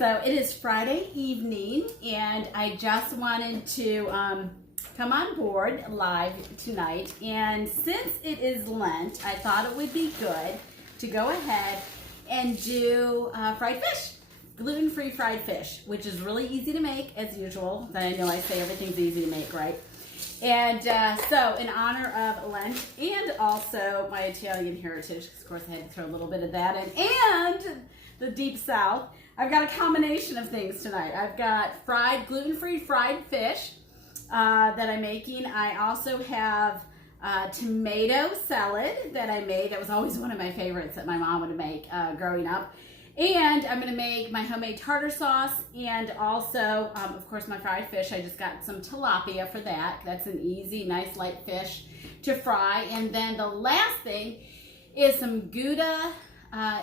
So it is Friday evening, and I just wanted to come on board live tonight. And since it is Lent, I thought it would be good to go ahead and do fried fish, gluten-free fried fish, which is really easy to make as usual. I know I say everything's easy to make, right? And so in honor of Lent and also my Italian heritage, of course I had to throw a little bit of that in, and the Deep South, I've got a combination of things tonight. I've got gluten-free fried fish that I'm making. I also have tomato salad that I made. That was always one of my favorites that my mom would make growing up. And I'm going to make my homemade tartar sauce, and also, of course, my fried fish. I just got some tilapia for that. That's an easy, nice, light fish to fry. And then the last thing is some Gouda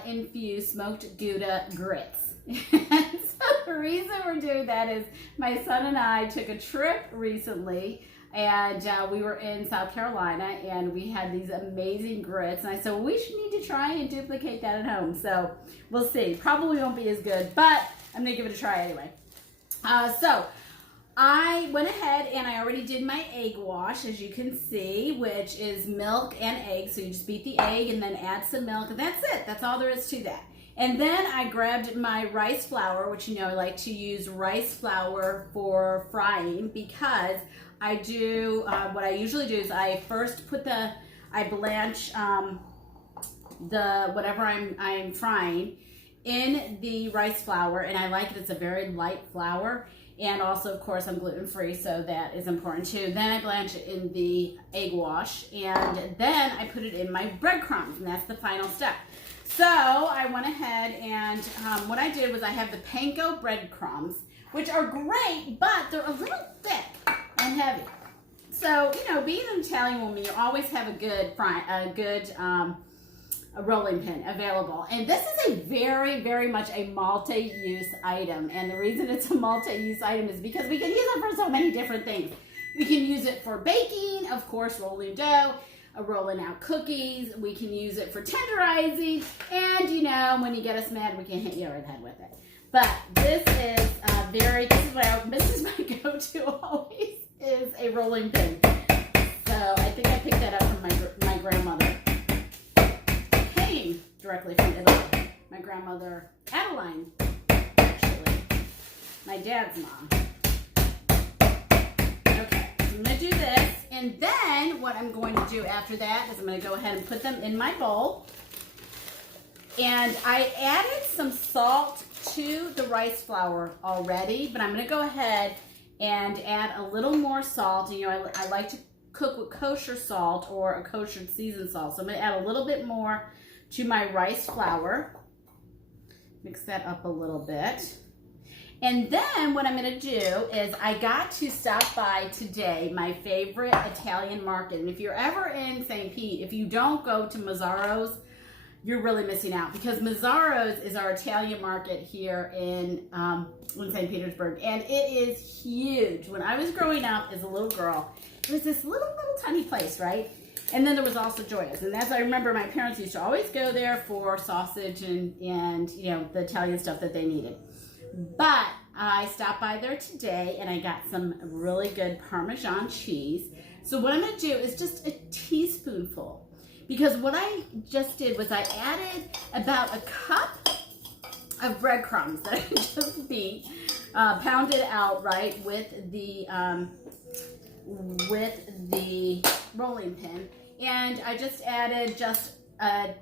infused smoked Gouda grits. So the reason we're doing that is my son and I took a trip recently, and we were in South Carolina, and we had these amazing grits, and I said, well, we should need to try and duplicate that at home. So we'll see. Probably won't be as good, but I'm gonna give it a try anyway. So I went ahead and I already did my egg wash, as you can see, which is milk and egg. So you just beat the egg and then add some milk, and that's it. That's all there is to that. And then I grabbed my rice flour, which, you know, I like to use rice flour for frying, because I do, what I usually do is I first I blanch whatever I'm frying in the rice flour, and I like it. It's a very light flour. And also, of course, I'm gluten-free, so that is important too. Then I blanch it in the egg wash, and then I put it in my breadcrumbs, and that's the final step. So I went ahead and what I did was I have the Panko breadcrumbs, which are great, but they're a little thick and heavy. So, you know, being an Italian woman, you always have a good rolling pin available. And this is a very, very much a multi-use item. And the reason it's a multi-use item is because we can use it for so many different things. We can use it for baking, of course, rolling dough, rolling out cookies. We can use it for tenderizing. And, you know, when you get us mad, we can hit you over the head with it. But this is this is my go-to always, is a rolling pin. So I think I picked that up from my grandmother. Came directly from Italy. My grandmother, Adeline, actually. My dad's mom. Okay, so I'm going to do this. And then what I'm going to do after that is I'm going to go ahead and put them in my bowl. And I added some salt to the rice flour already, but I'm going to go ahead and add a little more salt. You know, I like to cook with kosher salt or a kosher seasoned salt. So I'm going to add a little bit more to my rice flour. Mix that up a little bit. And then what I'm going to do is I got to stop by today my favorite Italian market. And if you're ever in St. Pete, if you don't go to Mazzaro's, you're really missing out, because Mazzaro's is our Italian market here in St. Petersburg, and it is huge. When I was growing up as a little girl, it was this little tiny place, right? And then there was also Joya's, and as I remember, my parents used to always go there for sausage and you know, the Italian stuff that they needed. But I stopped by there today, and I got some really good Parmesan cheese. So what I'm going to do is just a teaspoonful. Because what I just did was I added about a cup of breadcrumbs that I just beat, pounded out, right, with the rolling pin, and I just added just a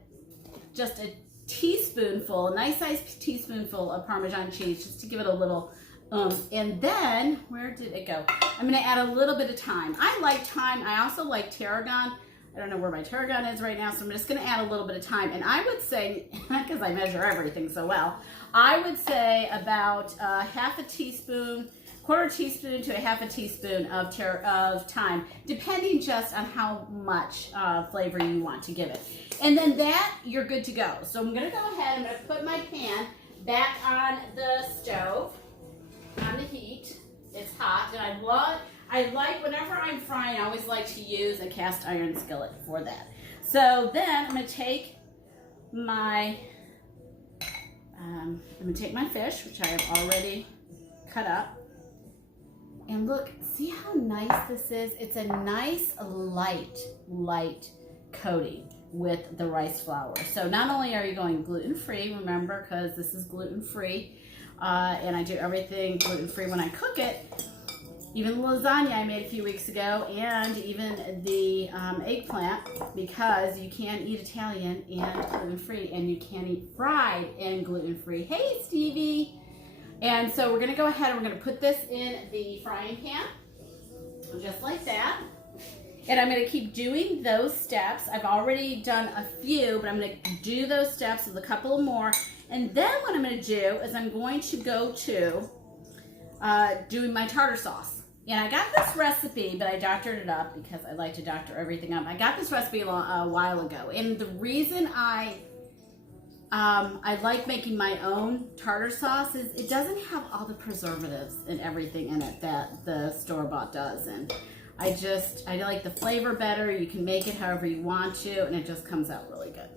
teaspoonful, a nice sized teaspoonful of Parmesan cheese, just to give it a little and then where did it go? I'm going to add a little bit of thyme. I like thyme. I also like tarragon. I don't know where my tarragon is right now, so I'm just going to add a little bit of thyme. And I would say, because I measure everything so well, I would say about half a teaspoon, quarter teaspoon to a half a teaspoon of thyme, depending just on how much flavor you want to give it. And then that, you're good to go. So I'm going to go ahead, I'm going to put my pan back on the stove, on the heat. It's hot, and I like, whenever I'm frying, I always like to use a cast iron skillet for that. So then I'm going to take my I'm going to take my fish, which I have already cut up. And look, see how nice this is? It's a nice light coating with the rice flour. So not only are you going gluten-free, remember, because this is gluten-free, and I do everything gluten-free when I cook it. Even the lasagna I made a few weeks ago, and even the eggplant, because you can't eat Italian and gluten-free, and you can't eat fried and gluten-free. Hey, Stevie! And so we're going to go ahead and we're going to put this in the frying pan, just like that. And I'm going to keep doing those steps. I've already done a few, but I'm going to do those steps with a couple more. And then what I'm going to do is I'm going to go to doing my tartar sauce. And I got this recipe, but I doctored it up because I like to doctor everything up. I got this recipe a while ago. And the reason I like making my own tartar sauce is it doesn't have all the preservatives and everything in it that the store-bought does. And I like the flavor better. You can make it however you want to, and it just comes out really good.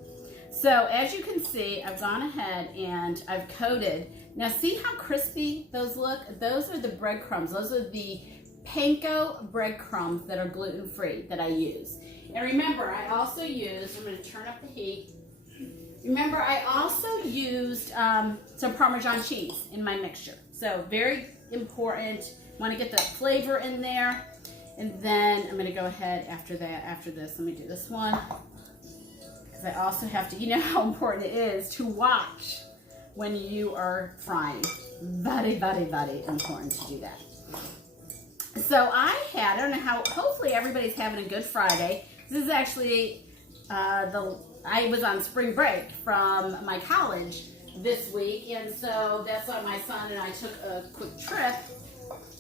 So as you can see, I've gone ahead and I've coated. Now see how crispy those look? Those are the breadcrumbs. Those are the Panko breadcrumbs that are gluten-free that I use. And remember, I also used, I'm going to turn up the heat. Remember, I also used some Parmesan cheese in my mixture. So very important. Want to get the flavor in there. And then I'm going to go ahead after this, let me do this one. Because I also have to, you know how important it is to watch when you are frying. Very important to do that. So I don't know how, hopefully everybody's having a good Friday. This is actually I was on spring break from my college this week, and so that's why my son and I took a quick trip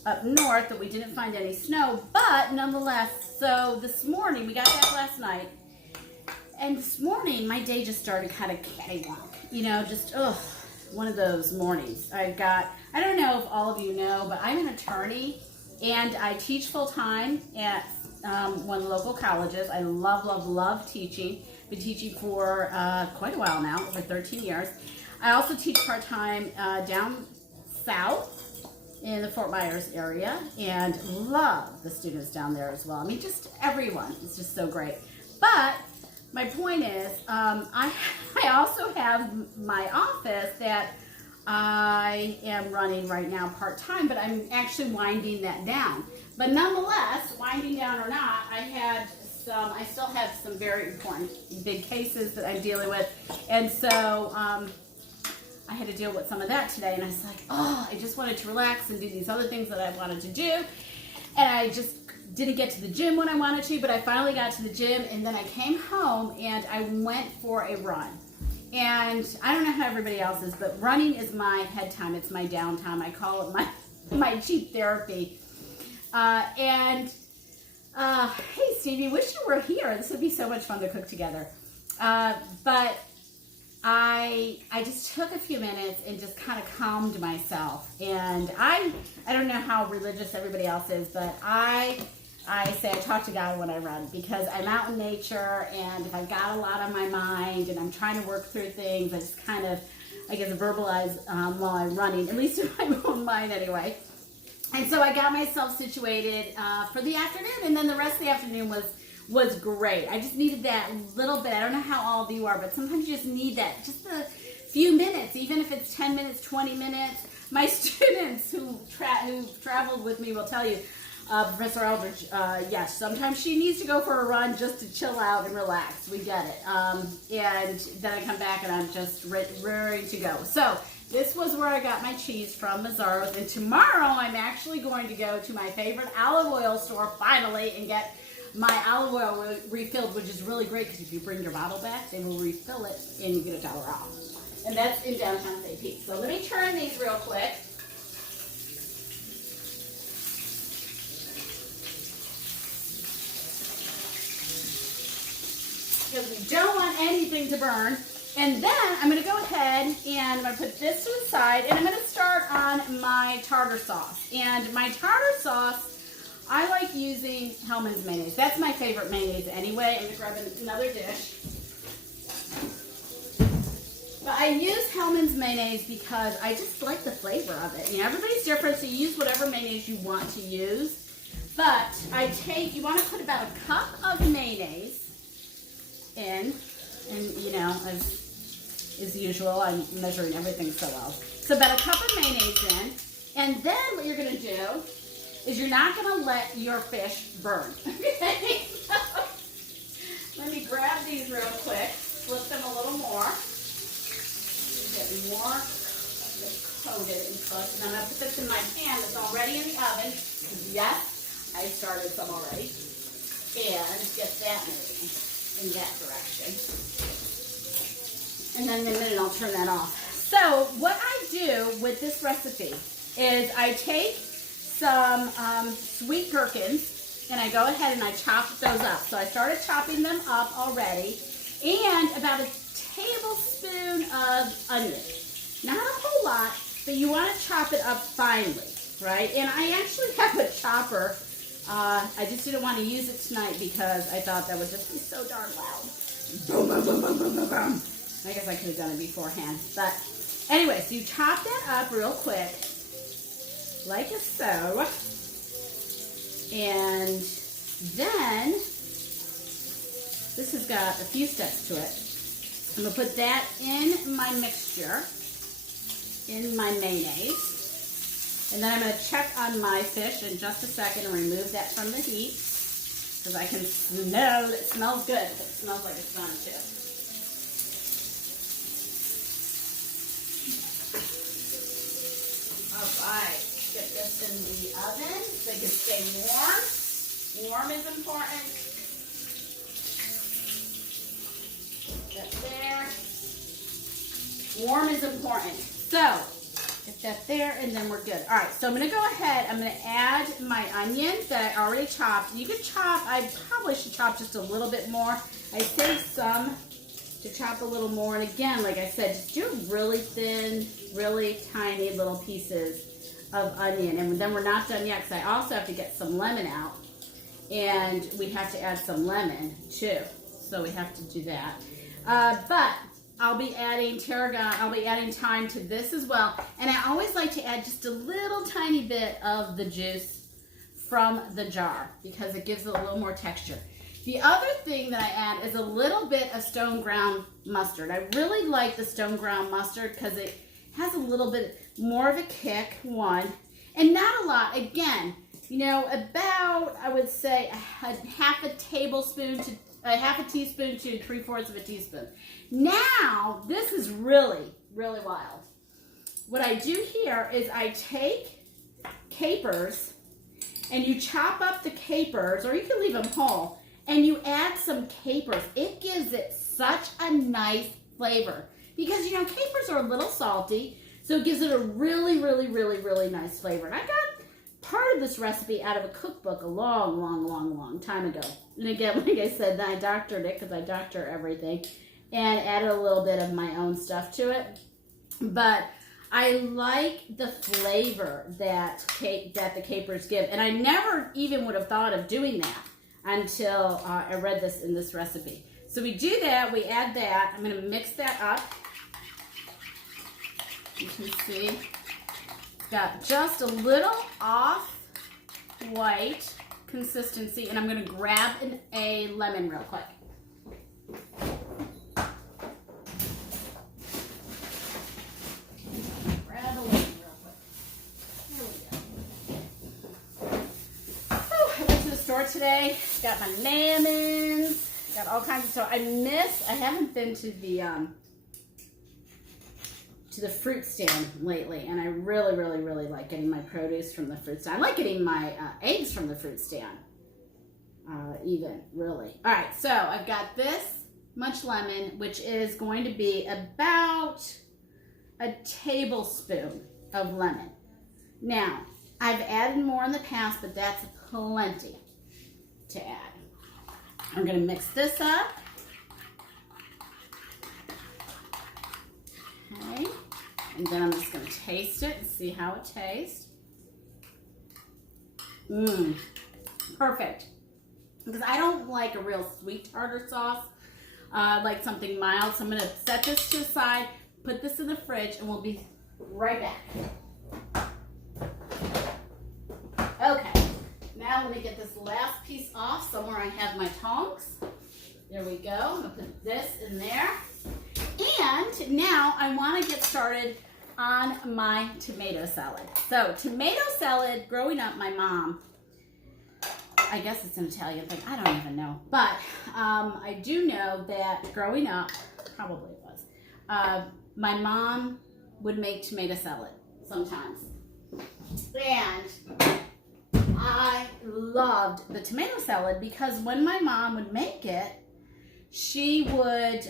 up north that we didn't find any snow, but nonetheless, so this morning, we got back last night, and this morning my day just started kind of cattywonk, you know, just one of those mornings. I don't know if all of you know, but I'm an attorney, and I teach full-time at one of the local colleges. I love teaching. Been teaching for quite a while now, over 13 years. I also teach part-time down south in the Fort Myers area, and love the students down there as well. I mean, just everyone is just so great. But my point is, I also have my office that I am running right now part-time, but I'm actually winding that down. But nonetheless, winding down or not, I still have some very important big cases that I'm dealing with. And so I had to deal with some of that today. And I was like, I just wanted to relax and do these other things that I wanted to do. And I just didn't get to the gym when I wanted to, but I finally got to the gym. And then I came home and I went for a run. And I don't know how everybody else is, but running is my head time. It's my downtime. I call it my cheap therapy. Hey Stevie, wish you were here. This would be so much fun to cook together. But I just took a few minutes and just kind of calmed myself. And I don't know how religious everybody else is, but I say I talk to God when I run, because I'm out in nature, and if I've got a lot on my mind and I'm trying to work through things, I just kind of, I guess, verbalize while I'm running, at least in my own mind anyway. And so I got myself situated for the afternoon, and then the rest of the afternoon was great. I just needed that little bit. I don't know how all of you are, but sometimes you just need that, just a few minutes, even if it's 10 minutes, 20 minutes. My students who traveled with me will tell you, Professor Eldridge, yes, sometimes she needs to go for a run just to chill out and relax. We get it. And then I come back and I'm just ready to go. So this was where I got my cheese from, Mazzaro's. And tomorrow I'm actually going to go to my favorite olive oil store finally and get my olive oil refilled, which is really great because if you bring your bottle back, they will refill it and you get $1 off. And that's in downtown St. Pete. So let me turn these real quick. Because we don't want anything to burn. And then I'm going to go ahead and I'm going to put this to the side, and I'm going to start on my tartar sauce. And my tartar sauce, I like using Hellmann's mayonnaise. That's my favorite mayonnaise anyway. I'm going to grab another dish. But I use Hellmann's mayonnaise because I just like the flavor of it. You know, everybody's different, so you use whatever mayonnaise you want to use. But you want to put about a cup of mayonnaise in, and you know, as usual, I'm measuring everything so well. So about a cup of mayonnaise in, and then what you're going to do is you're not going to let your fish burn. Okay? Let me grab these real quick, flip them a little more, get more coated and cooked. And I'm going to put this in my pan that's already in the oven. Yes, I started some already. And get that moving in that direction. And then in a minute I'll turn that off. So what I do with this recipe is I take some sweet gherkins and I go ahead and I chop those up. So I started chopping them up already, and about a tablespoon of onion. Not a whole lot, but you want to chop it up finely, right? And I actually have a chopper. I just didn't want to use it tonight because I thought that would just be so darn loud. Boom, boom, boom, boom, boom, boom, boom. I guess I could have done it beforehand. But anyway, so you chop that up real quick, like so. And then, this has got a few steps to it. I'm going to put that in my mixture, in my mayonnaise. And then I'm going to check on my fish in just a second and remove that from the heat, because I can smell, it smells good. It smells like it's done too. All right. Get this in the oven so it can stay warm. Warm is important. Get that there. Warm is important. So, get that there and then we're good. All right, so I'm going to go ahead. I'm going to add my onions that I already chopped. You can chop, I probably should chop just a little bit more. I saved some to chop a little more. And again, like I said, just do really thin, really tiny little pieces of onion. And then we're not done yet because I also have to get some lemon out, and we have to add some lemon too, so we have to do that. But I'll be adding tarragon, I'll be adding thyme to this as well, and I always like to add just a little tiny bit of the juice from the jar because it gives it a little more texture. The other thing that I add is a little bit of stone ground mustard. I really like the stone ground mustard because it has a little bit more of a kick, one, and not a lot. Again, you know, about, I would say, half a teaspoon to 3/4 of a teaspoon. Now, this is really, really wild. What I do here is I take capers, and you chop up the capers, or you can leave them whole, and you add some capers. It gives it such a nice flavor. Because, you know, capers are a little salty, so it gives it a really, really, really, really nice flavor. And I got part of this recipe out of a cookbook a long, long, long, long time ago. And again, like I said, I doctored it because I doctor everything, and added a little bit of my own stuff to it. But I like the flavor that the capers give. And I never even would have thought of doing that until I read this in this recipe. So we do that, we add that. I'm going to mix that up. You can see, got just a little off-white consistency, and I'm going to grab a lemon real quick. Grab a lemon real quick. There we go. Oh, I went to the store today, got my lemons, got all kinds of stuff. I haven't been to the fruit stand lately, and I really, really, really like getting my produce from the fruit stand. I like getting my eggs from the fruit stand, even, really. All right, so I've got this much lemon, which is going to be about a tablespoon of lemon. Now, I've added more in the past, but that's plenty to add. I'm going to mix this up. Okay. And then I'm just going to taste it and see how it tastes. Perfect. Because I don't like a real sweet tartar sauce. I like something mild. So I'm going to set this to the side, put this in the fridge and we'll be right back. Okay, now let me get this last piece off somewhere I have my tongs. There we go. I'm gonna put this in there. And now I want to get started on my tomato salad. So tomato salad, growing up, my mom, I guess it's an Italian thing, I don't even know. But I do know that growing up, probably it was, my mom would make tomato salad sometimes. And I loved the tomato salad because when my mom would make it, she would,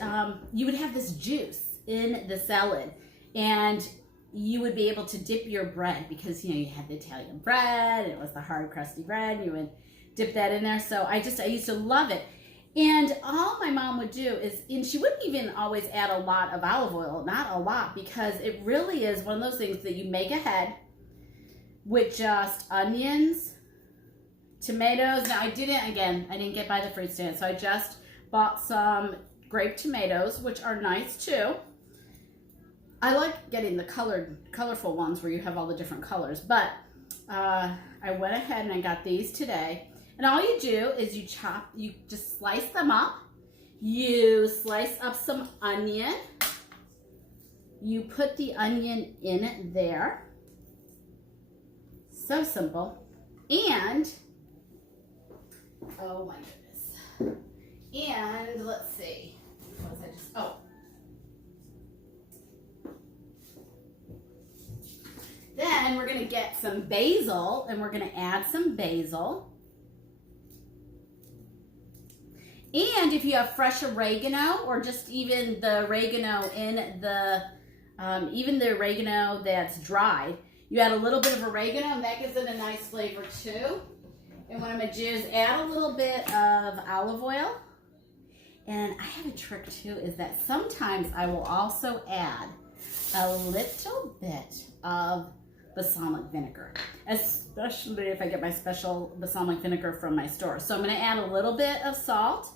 you would have this juice in the salad, and you would be able to dip your bread because, you know, you had the Italian bread, and it was the hard crusty bread, you would dip that in there. So I used to love it. And all my mom would do is, and she wouldn't even always add a lot of olive oil, not a lot, because it really is one of those things that you make ahead with just onions, tomatoes. Now I didn't get by the fruit stand, so I just bought some grape tomatoes, which are nice too. I like getting the colorful ones where you have all the different colors, but I went ahead and I got these today. And all you do is you just slice them up. You slice up some onion. You put the onion in there. So simple. And, oh my goodness. And let's see, what was I just, oh. Then we're gonna get some basil, and we're gonna add some basil. And if you have fresh oregano, or just even the oregano in the, even the oregano that's dried, you add a little bit of oregano, and that gives it a nice flavor too. And what I'm gonna do is add a little bit of olive oil. And I have a trick too, is that sometimes I will also add a little bit of balsamic vinegar, especially if I get my special balsamic vinegar from my store. So I'm gonna add a little bit of salt.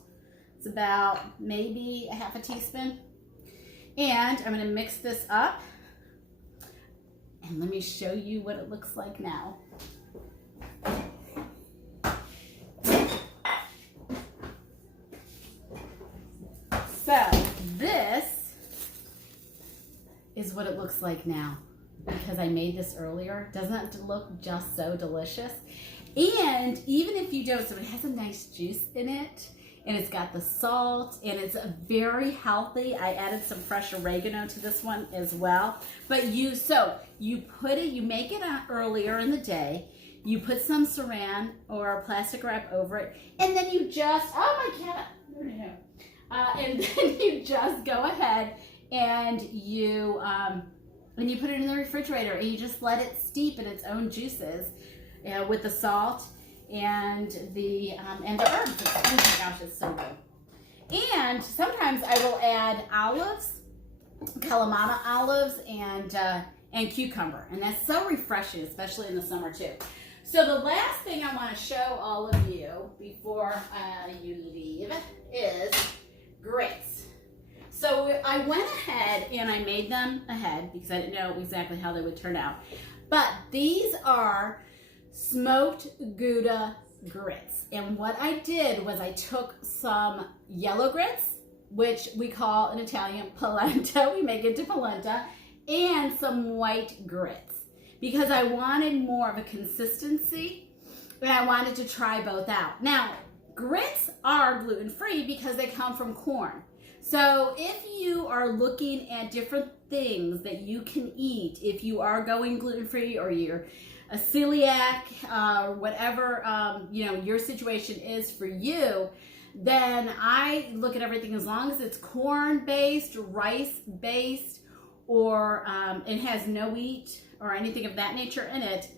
It's about maybe a half a teaspoon. And I'm gonna mix this up. And let me show you what it looks like now. So this is what it looks like now, because I made this earlier. Doesn't it look just so delicious? And even if you don't, so it has a nice juice in it, and it's got the salt, and it's very healthy. I added some fresh oregano to this one as well. But you put it, you make it earlier in the day, you put some saran or plastic wrap over it, and then you just, oh my cat, and then you just go ahead and you put it in the refrigerator, and you just let it steep in its own juices with the salt and the herbs. Oh my gosh, it's so good. And sometimes I will add olives, Kalamata olives, and cucumber, and that's so refreshing, especially in the summer too. So the last thing I want to show all of you before you leave is grits. So I went ahead and I made them ahead because I didn't know exactly how they would turn out. But these are smoked Gouda grits. And what I did was I took some yellow grits, which we call in Italian polenta. We make it to polenta, and some white grits because I wanted more of a consistency, and I wanted to try both out. Now, grits are gluten-free because they come from corn. So if you are looking at different things that you can eat, if you are going gluten-free or you're a celiac, or whatever your situation is for you, then I look at everything as long as it's corn-based, rice-based, or it has no wheat or anything of that nature in it,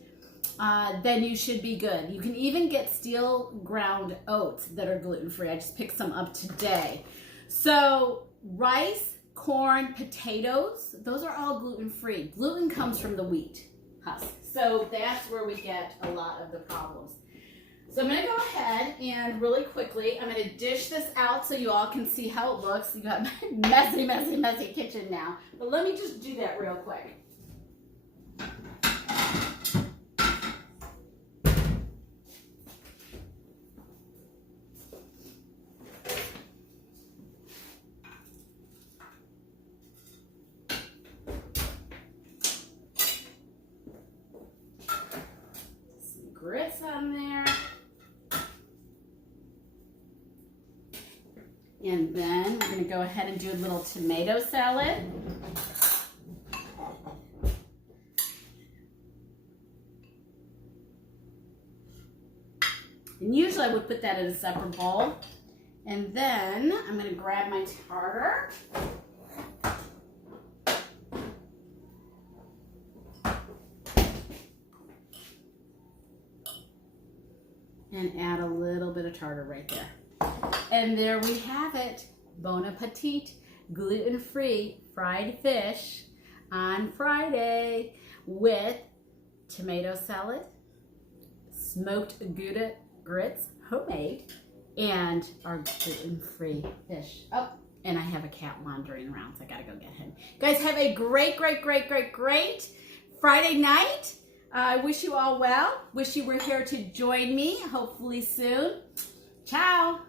then you should be good. You can even get steel ground oats that are gluten-free. I just picked some up today. So rice, corn, potatoes, those are all gluten-free. Gluten comes from the wheat husk. So that's where we get a lot of the problems. So I'm gonna go ahead and really quickly, I'm gonna dish this out so you all can see how it looks. You got messy, messy, messy kitchen now. But let me just do that real quick. Some grits on there. And then we're gonna go ahead and do a little tomato salad. And usually I would put that in a separate bowl. And then I'm gonna grab my tartar. And add a little bit of tartar right there. And there we have it, Bon Appetit, gluten-free fried fish on Friday with tomato salad, smoked Gouda grits, homemade, and our gluten-free fish. Oh, and I have a cat wandering around, so I gotta go get him. Guys, have a great, great, great, great, great Friday night. I wish you all well. Wish you were here to join me, hopefully soon. Ciao.